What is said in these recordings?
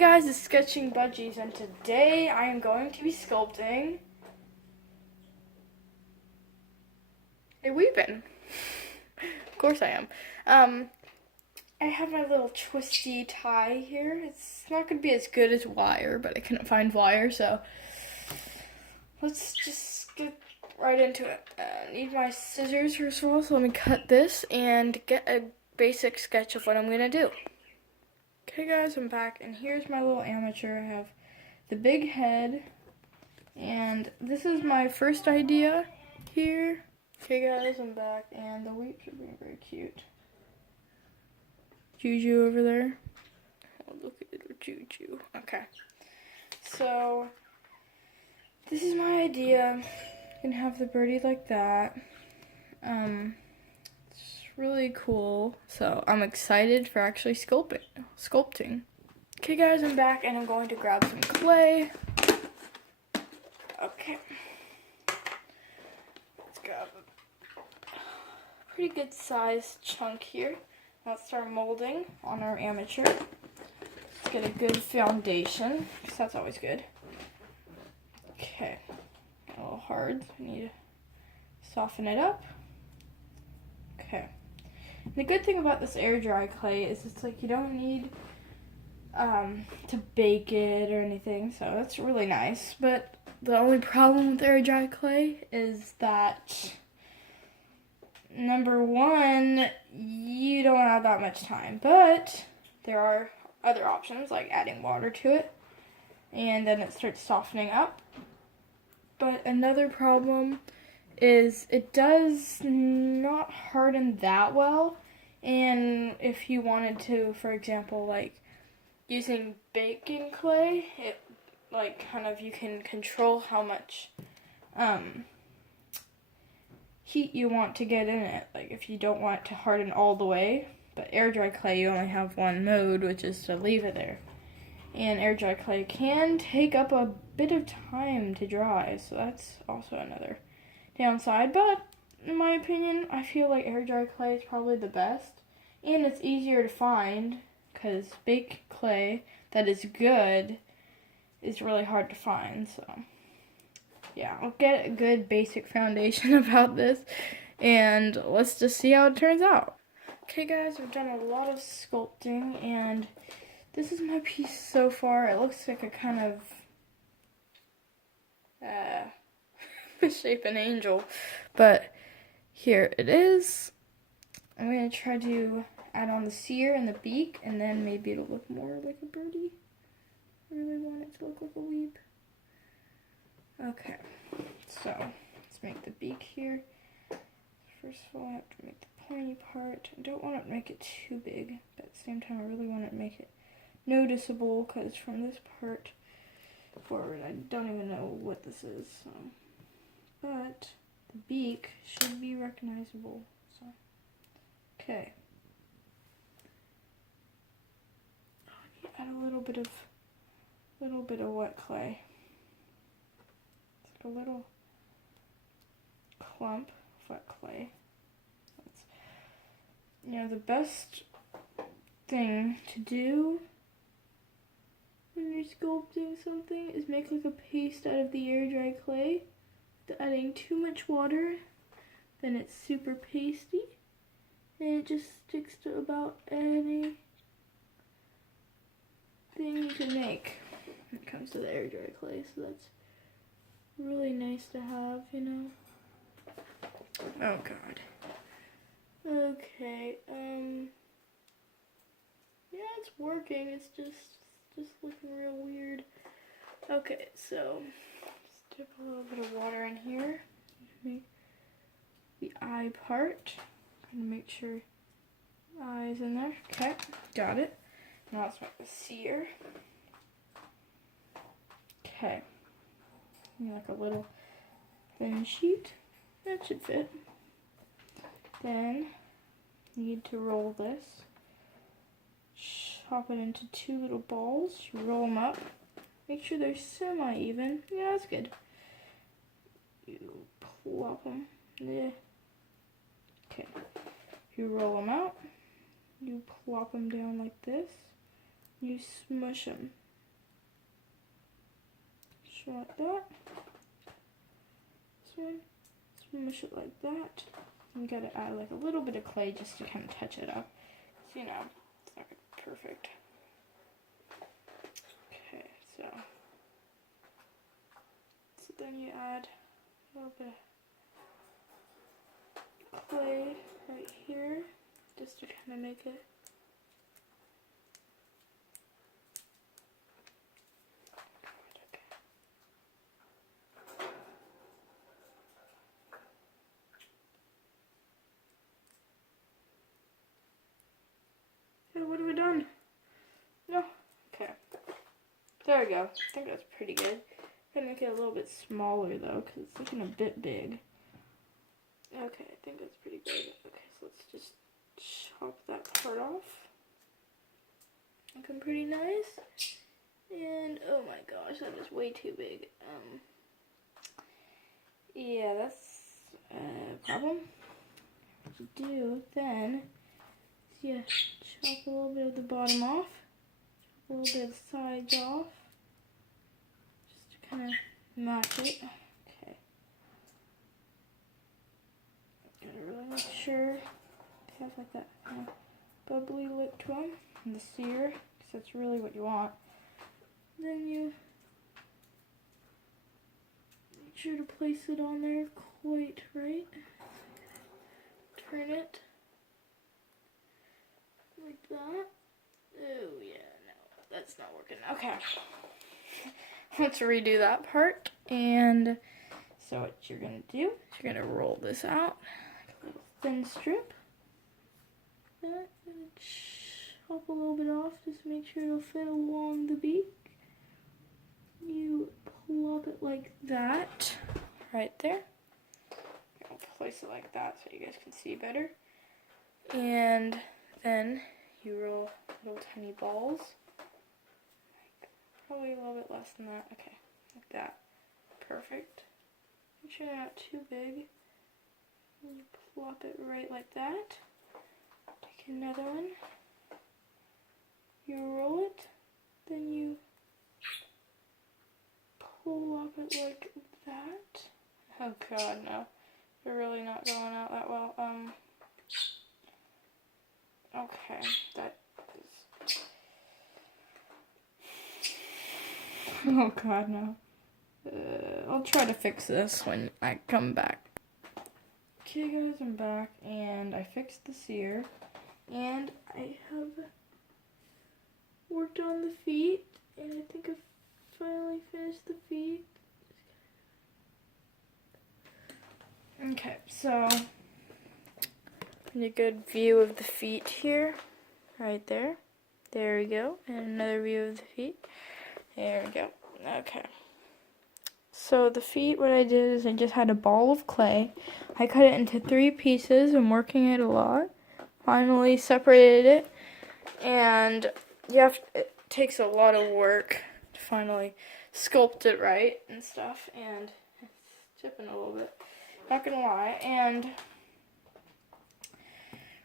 Hey guys, it's Sketching Budgies, and today I am going to be sculpting a weapon. Of course I am. I have my little twisty tie here. It's not going to be as good as wire, but I couldn't find wire, so let's just get right into it. I need my scissors first of all, so let me cut this and get a basic sketch of what I'm going to do. Okay guys, I'm back, and here's my little amateur. I have the big head, and this is my first idea here. Okay guys, I'm back, and the weeps are being very cute. Juju over there. Oh, look at little Juju. Okay. So, this is my idea. You can have the birdie like that. It's really cool. So, I'm excited for actually sculpting. Okay guys, I'm back, and I'm going to grab some clay. Okay. Let's grab a pretty good sized chunk here. Let's start molding on our amateur. Let's get a good foundation, because that's always good. Okay. A little hard, so we need to soften it up. Okay. And the good thing about this air dry clay is it's like you don't need to bake it or anything, so that's really nice. But the only problem with air dry clay is that number one, you don't have that much time, but there are other options like adding water to it, and then it starts softening up. But another problem is it does not harden that well, and if you wanted to, for example, like using baking clay, it like kind of you can control how much heat you want to get in it. Like if you don't want it to harden all the way, but air dry clay you only have one mode, which is to leave it there. And air dry clay can take up a bit of time to dry, so that's also another downside. But in my opinion, I feel like air dry clay is probably the best, and it's easier to find because baked clay that is good is really hard to find. So yeah, I'll get a good basic foundation about this, and let's just see how it turns out. Okay guys, I've done a lot of sculpting, and this is my piece so far. It looks like a kind of misshapen angel, but here it is. I'm going to try to add on the sear and the beak, and then maybe it'll look more like a birdie. I really want it to look like a weep. Okay, so let's make the beak here. First of all, I have to make the pointy part. I don't want to make it too big, but at the same time I really want to make it noticeable, because from this part forward I don't even know what this is. So. But the beak should be recognizable. So, okay. Add a little bit of wet clay. It's like a little clump of wet clay. The best thing to do when you're sculpting something is make like a paste out of the air dry clay. Without adding too much water, then it's super pasty, and it just sticks to about anything you can make when it comes to the air dry clay. So that's really nice to have, Oh god. Okay, yeah, it's working. It's just looking real weird. Okay, so let's dip a little bit of water in here. Make the eye part. Kind of make sure the eye is in there. Okay, got it. Now let's make the sear. Okay, like a little thin sheet. That should fit. Then need to roll this. Chop it into two little balls. You roll them up. Make sure they're semi-even. Yeah, that's good. You plop them. Yeah. Okay. You roll them out. You plop them down like this. You smush them like that. This one, smush it like that. You gotta add like a little bit of clay just to kind of touch it up. So, you know, it's not perfect. Okay, so then you add a little bit of clay right here, just to kind of make it. What have we done? No. Okay. There we go. I think that's pretty good. I'm gonna make it a little bit smaller though, because it's looking a bit big. Okay, I think that's pretty good. Okay, so let's just chop that part off. Looking pretty nice. And oh my gosh, that is way too big. Yeah, that's a problem. What you do then is you chop a little bit of the bottom off, chop a little bit of the sides off, just to kind of match it. Okay. Gotta really make sure they have like that kind of bubbly look to them and the sear, because that's really what you want. Then you make sure to place it on there quite right. Turn it like that. Oh yeah, no, that's not working. Okay, let's redo that part. And so what you're gonna do is you're gonna roll this out, a little thin strip. That, and chop a little bit off just to make sure it'll fit along the beak. You plop it like that, right there. I'll place it like that so you guys can see better. And then you roll little tiny balls. Like, probably a little bit less than that. Okay, like that. Perfect. Make sure they're not too big. And you plop it right like that. Take another one. You roll it. Then you pull up it like that. Oh god, no. They're really not going out that well. Okay, that is... Oh god, no. I'll try to fix this when I come back. Okay guys, I'm back, and I fixed the sear, and I have worked on the feet, and I think I've finally finished the feet. Okay, so a good view of the feet here, right there. There we go, and another view of the feet. There we go. Okay. So the feet, what I did is I just had a ball of clay. I cut it into 3 pieces. I'm working it a lot. Finally separated it, and it takes a lot of work to finally sculpt it right and stuff, and it's chipping a little bit, not gonna lie. And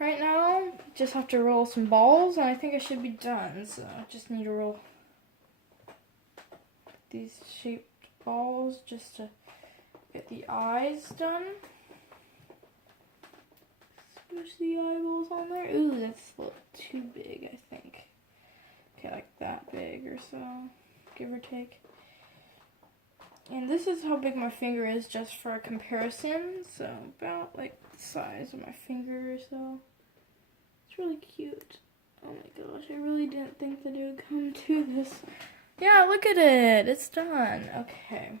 right now just have to roll some balls, and I think I should be done. So I just need to roll these shaped balls just to get the eyes done. Push the eyeballs on there. Ooh, that's a little too big, I think. Okay, like that big or so, give or take. And this is how big my finger is, just for a comparison. So about like the size of my finger or so. It's really cute. Oh my gosh, I really didn't think that it would come to this. Yeah, look at it. It's done. Okay.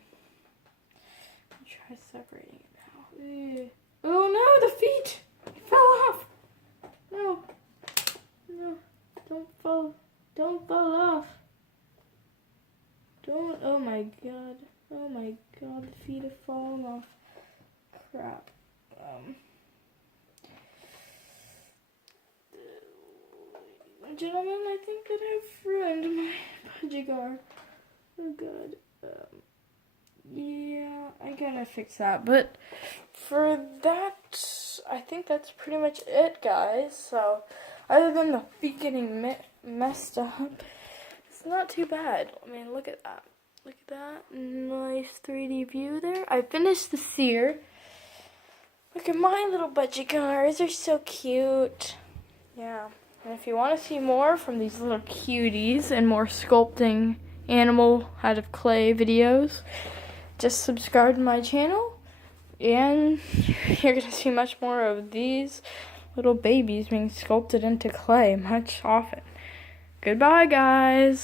I'll try separating it now. Oh no, the feet! It fell off! No. No. Don't fall. Don't fall off. Don't. Oh my god. Oh my god, the feet have fallen off. Crap. Gentlemen, I think that I've ruined my Budgie gar. Oh god. Yeah, I gotta fix that. But for that, I think that's pretty much it, guys. So, other than the feet getting messed up, it's not too bad. I mean, look at that. Look at that nice 3D view there. I finished the sear. Look at my little budgie cars. They're so cute. Yeah. And if you want to see more from these little cuties and more sculpting animal out of clay videos, just subscribe to my channel. And you're going to see much more of these little babies being sculpted into clay much often. Goodbye, guys.